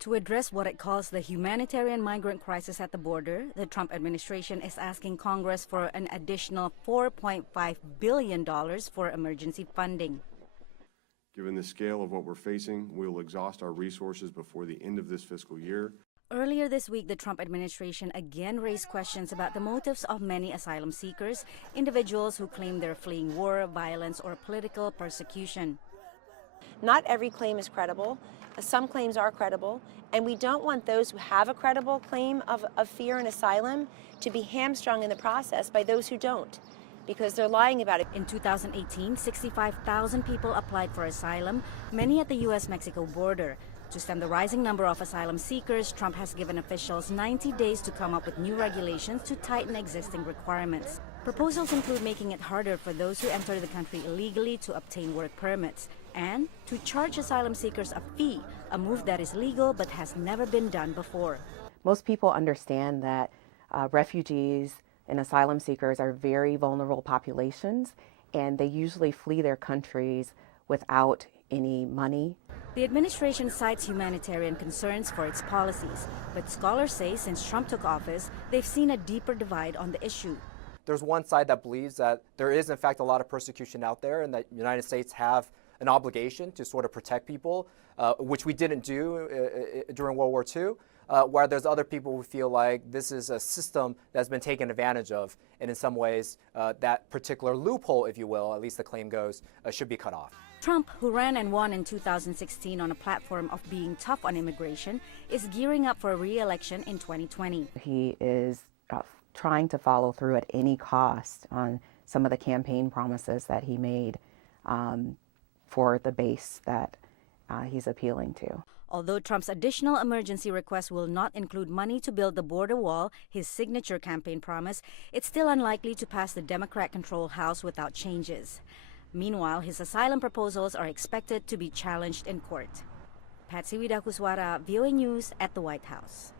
To address what it calls the humanitarian migrant crisis at the border, the Trump administration is asking Congress for an additional $4.5 billion for emergency funding. Given the scale of what we're facing, we will exhaust our resources before the end of this fiscal year. Earlier this week, the Trump administration again raised questions about the motives of many asylum seekers, individuals who claim they're fleeing war, violence, or political persecution. Not every claim is credible. Some claims are credible, and we don't want those who have a credible claim of fear and asylum to be hamstrung in the process by those who don't, because they're lying about it. In 2018, 65,000 people applied for asylum, many at the U.S. Mexico border. To stem the rising number of asylum seekers, Trump has given officials 90 days to come up with new regulations to tighten existing requirements. Proposals include making it harder for those who enter the country illegally to obtain work permits, and to charge asylum seekers a fee, a move that is legal but has never been done before. Most people understand that refugees and asylum seekers are very vulnerable populations, and they usually flee their countries without any money. The administration cites humanitarian concerns for its policies, but scholars say since Trump took office, they've seen a deeper divide on the issue. There's one side that believes that there is in fact a lot of persecution out there and that the United States have an obligation to sort of protect people, which we didn't do during World War II, where there's other people who feel like this is a system that's been taken advantage of, and in some ways that particular loophole, if you will, at least the claim goes, should be cut off. Trump, who ran and won in 2016 on a platform of being tough on immigration, is gearing up for a re-election in 2020. He is trying to follow through at any cost on some of the campaign promises that he made for the base that he's appealing to. Although Trump's additional emergency request will not include money to build the border wall, his signature campaign promise, it's still unlikely to pass the Democrat-controlled House without changes. Meanwhile, his asylum proposals are expected to be challenged in court. Patsy Widakuswara, VOA News at the White House.